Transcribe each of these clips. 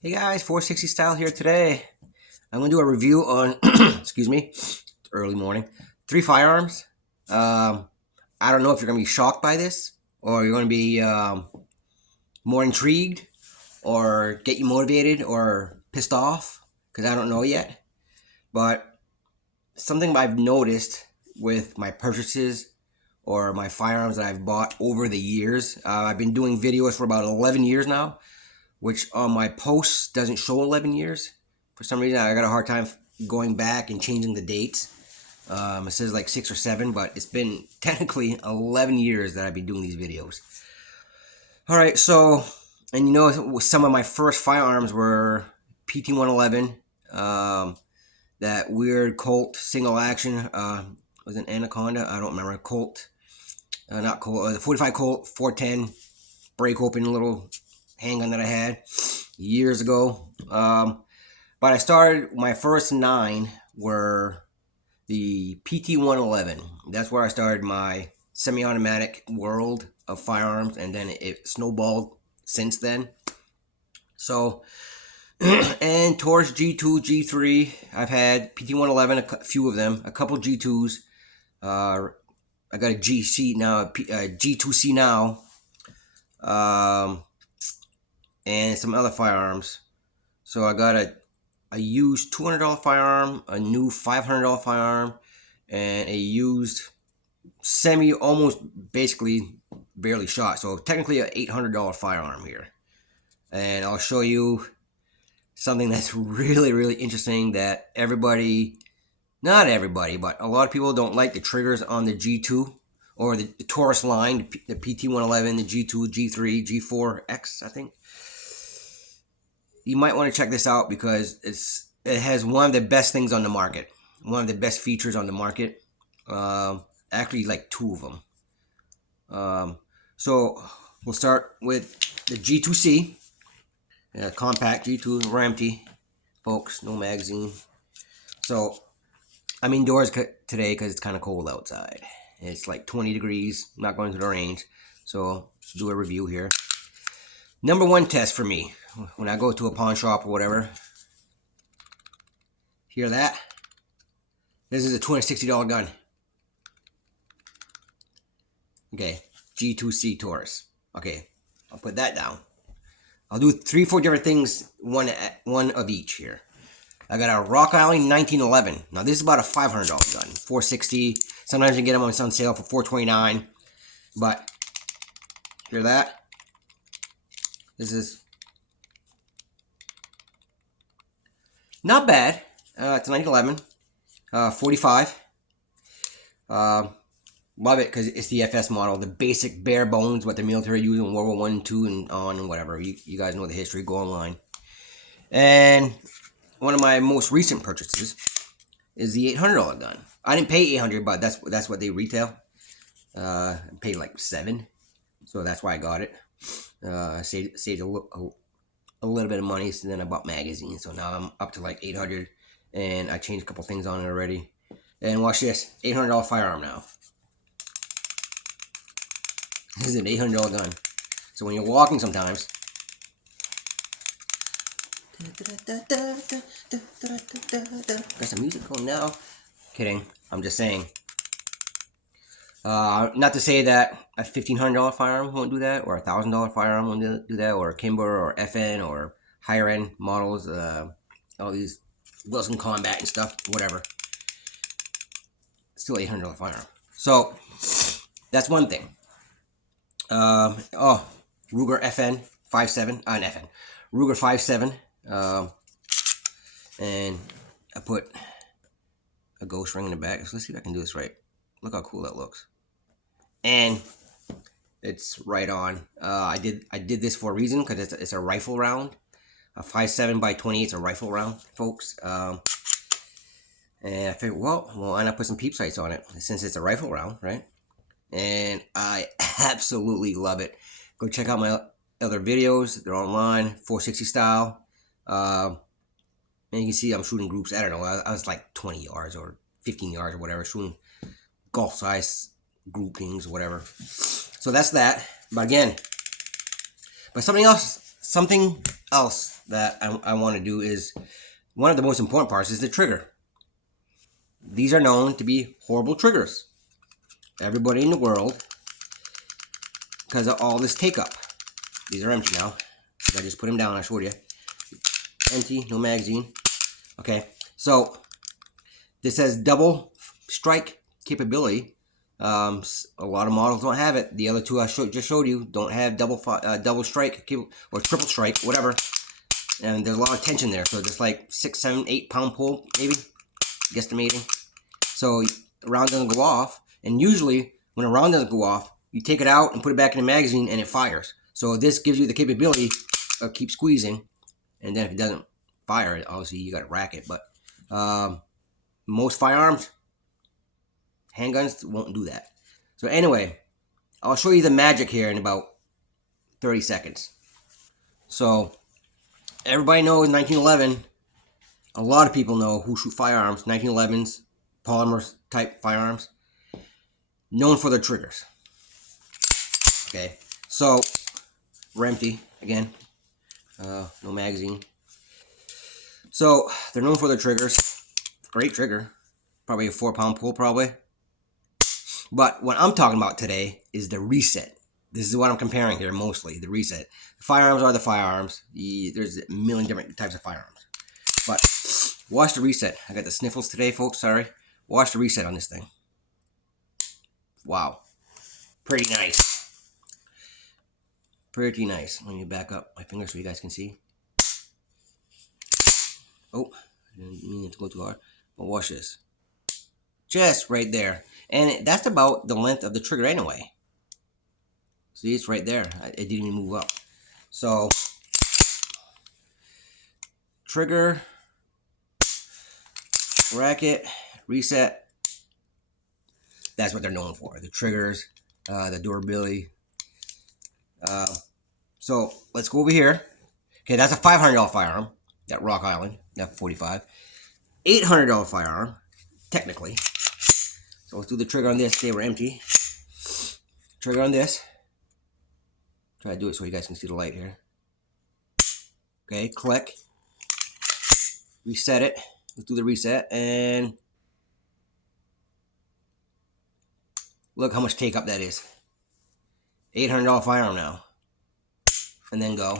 Hey guys, 460 Style here today. I'm going to do a review on, excuse me, early morning, 3 firearms. I don't know if you're going to be shocked by this, or you're going to be more intrigued, or get you motivated, or pissed off, because I don't know yet. But something I've noticed with my purchases or my firearms that I've bought over the years, I've been doing videos for about 11 years now, which on my posts doesn't show 11 years. For some reason, I got a hard time going back and changing the dates. It says like 6 or 7, but it's been technically 11 years that I've been doing these videos. All right, so, and you know, some of my first firearms were PT-111, that weird Colt single action, was it Anaconda? I don't remember. Colt, not Colt, the 45 Colt 410 break open little handgun that I had years ago. But I started, my first 9 were the PT-111. That's where I started my semi-automatic world of firearms, and then it snowballed since then. So, and Taurus G2, G3, I've had PT-111, a few of them, a couple G2s. I got a GC now, a G2C now. And some other firearms. So I got a used $200 firearm, a new $500 firearm, and a used semi, almost basically barely shot. So technically an $800 firearm here. And I'll show you something that's really, really interesting that everybody, not everybody, but a lot of people don't like the triggers on the G2 or the Taurus line, the PT-111, the G2, G3, G4X, I think. You might want to check this out because it has one of the best things on the market, one of the best features on the market. Actually, like 2 of them. So we'll start with the G2C, compact G2. We're empty, folks. No magazine. So I'm indoors today because it's kind of cold outside. It's like 20 degrees. I'm not going to the range, so do a review here. Number 1 test for me when I go to a pawn shop or whatever. Hear that? This is a $260 gun. Okay, G2C Taurus. Okay, I'll put that down. I'll do 3 or 4 different things, one of each here. I got a Rock Island 1911. Now this is about a $500 gun, $460. Sometimes you get them on sale for $429. But hear that? This is not bad. It's a 1911, 45. Love it because it's the FS model, the basic bare bones, what the military used in World War I, II, and on, and whatever. You guys know the history. Go online. And one of my most recent purchases is the $800 gun. I didn't pay $800, but that's what they retail. I paid like $7, so that's why I got it. Saved a little bit of money, so then I bought magazines. So now I'm up to like $800, and I changed a couple things on it already. And watch this, $800 firearm now. This is an $800 gun. So when you're walking sometimes, got some music going now. Kidding, I'm just saying. Not to say that a $1,500 firearm won't do that, or a $1,000 firearm won't do that, or a Kimber, or FN, or higher end models, all these Wilson Combat and stuff, whatever. Still $800 firearm. So that's one thing. Ruger FN 5.7, an FN, Ruger 5.7, and I put a ghost ring in the back. So let's see if I can do this right. Look how cool that looks. And it's right on. I did this for a reason, because it's a rifle round. A 5.7 by 28 is a rifle round, folks. And I figured, well, why not put some peep sights on it, since it's a rifle round, right? And I absolutely love it. Go check out my other videos. They're online, 460 Style. And you can see I'm shooting groups. I don't know. I was like 20 yards or 15 yards or whatever, shooting golf size groupings or whatever. So that's that. But again, but something else something else that I want to do is, one of the most important parts is the trigger. These are known to be horrible triggers. Everybody in the world, because of all this take up. These are empty now. I just put them down, I showed you. Empty, no magazine. Okay, so this has double strike capability. A lot of models don't have it. The other two I just showed you don't have double strike or triple strike, whatever. And there's a lot of tension there, so just like 6, 7, 8 pound pull, maybe, guesstimating. So a round doesn't go off, and usually when a round doesn't go off, you take it out and put it back in the magazine, and it fires. So this gives you the capability of keep squeezing, and then if it doesn't fire, obviously you got to rack it. But most firearms, handguns won't do that. So anyway, I'll show you the magic here in about 30 seconds. So everybody knows 1911. A lot of people know who shoot firearms. 1911s, polymer type firearms, known for their triggers. Okay, so we're empty again. No magazine. So they're known for their triggers. Great trigger. Probably a 4 pound pull, probably. But what I'm talking about today is the reset. This is what I'm comparing here mostly, the reset. The firearms are the firearms. There's a million different types of firearms. But watch the reset. I got the sniffles today, folks, sorry. Watch the reset on this thing. Wow. Pretty nice. Pretty nice. Let me back up my finger so you guys can see. Oh, I didn't mean it to go too hard. But watch this. Just right there. And that's about the length of the trigger anyway. See, it's right there. It didn't even move up. So, trigger, racket, reset. That's what they're known for. The triggers, the durability. So, let's go over here. Okay, that's a $500 firearm. That Rock Island, that 45. $800 firearm, technically. So let's do the trigger on this. They were empty. Trigger on this. Try to do it so you guys can see the light here. Okay, click. Reset it. Let's do the reset. And look how much take up that is. $800 firearm now. And then go.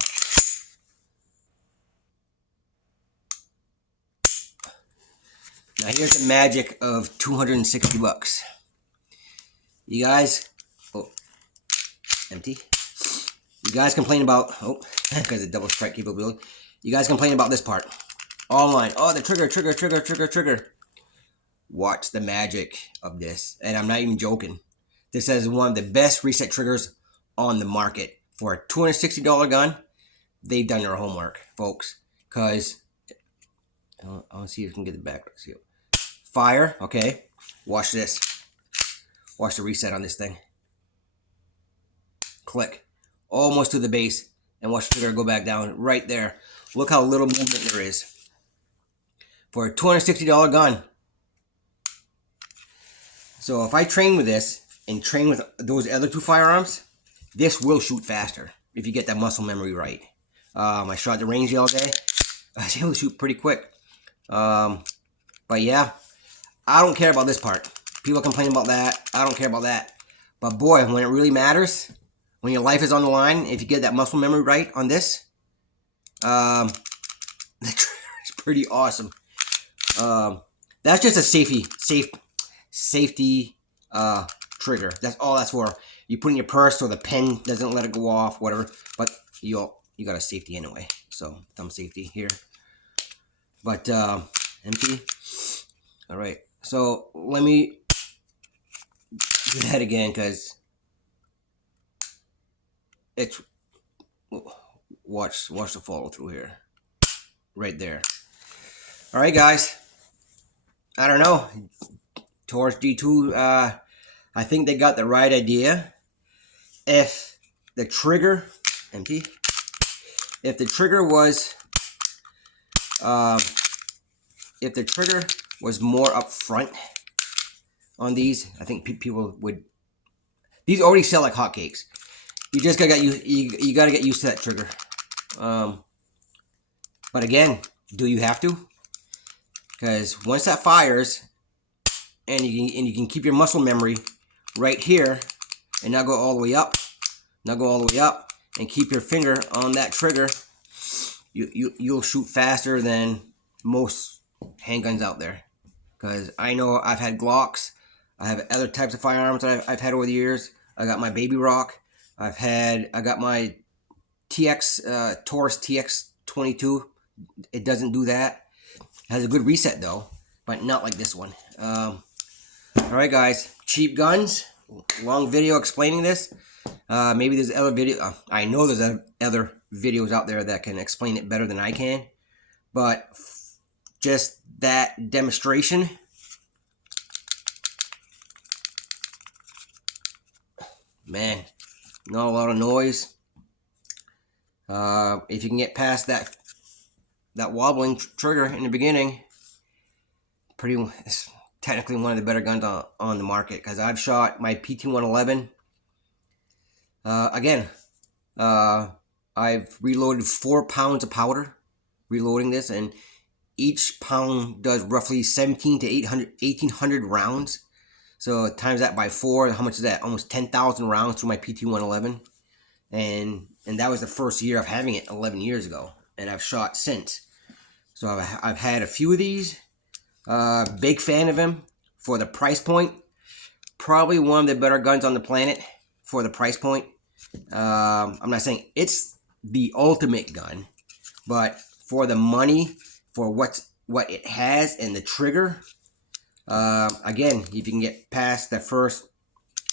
Now here's the magic of 260 bucks. You guys, oh, empty. You guys complain about, oh, because of double strike capability. You guys complain about this part. Online, oh, the trigger. Watch the magic of this. And I'm not even joking. This is one of the best reset triggers on the market. For a $260 gun, they've done their homework, folks. Because, I'll see if we can get the back. See it. Fire, okay. Watch this. Watch the reset on this thing. Click. Almost to the base. And watch the trigger go back down right there. Look how little movement there is. For a $260 gun. So if I train with this and train with those other two firearms, this will shoot faster if you get that muscle memory right. I shot the range the other day. I was able to shoot pretty quick. But yeah, I don't care about this part. People complain about that. I don't care about that. But boy, when it really matters, when your life is on the line, if you get that muscle memory right on this, the trigger is pretty awesome. That's just a safety trigger. That's all that's for. You put it in your purse so the pen doesn't let it go off, whatever. But you got a safety anyway. So thumb safety here. But empty. All right. So let me do that again because it's watch the follow through here. Right there. All right, guys. I don't know. Taurus G2. I think they got the right idea. If the trigger empty. If the trigger was more up front on these, I think people would. These already sell like hotcakes. You just gotta get you gotta get used to that trigger. But again, do you have to? Because once that fires, and you can keep your muscle memory right here, and now go all the way up, and keep your finger on that trigger, you'll shoot faster than most handguns out there. Because I know I've had Glocks, I have other types of firearms that I've had over the years. I got my Baby Rock, I got my Taurus TX22. It doesn't do that. It has a good reset though, but not like this one. Alright guys, cheap guns, long video explaining this. Maybe there's other video. I know there's other videos out there that can explain it better than I can. But just that demonstration. Man, not a lot of noise. If you can get past that wobbling trigger in the beginning, it's technically one of the better guns on the market. Because I've shot my PT-111. Again, I've reloaded 4 pounds of powder reloading this, and each pound does roughly 17 to 1800 rounds. So times that by 4, how much is that? Almost 10,000 rounds through my PT-111. And that was the first year of having it 11 years ago, and I've shot since. So I've had a few of these. Big fan of them for the price point. Probably one of the better guns on the planet for the price point. I'm not saying it's the ultimate gun, but for the money, for what it has and the trigger, again, if you can get past the first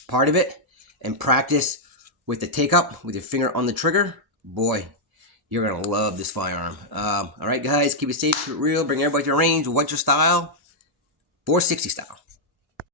part of it and practice with the take up with your finger on the trigger, boy, you're gonna love this firearm. All right, guys, keep it safe, keep it real, bring everybody to range. What's your style? 460 style.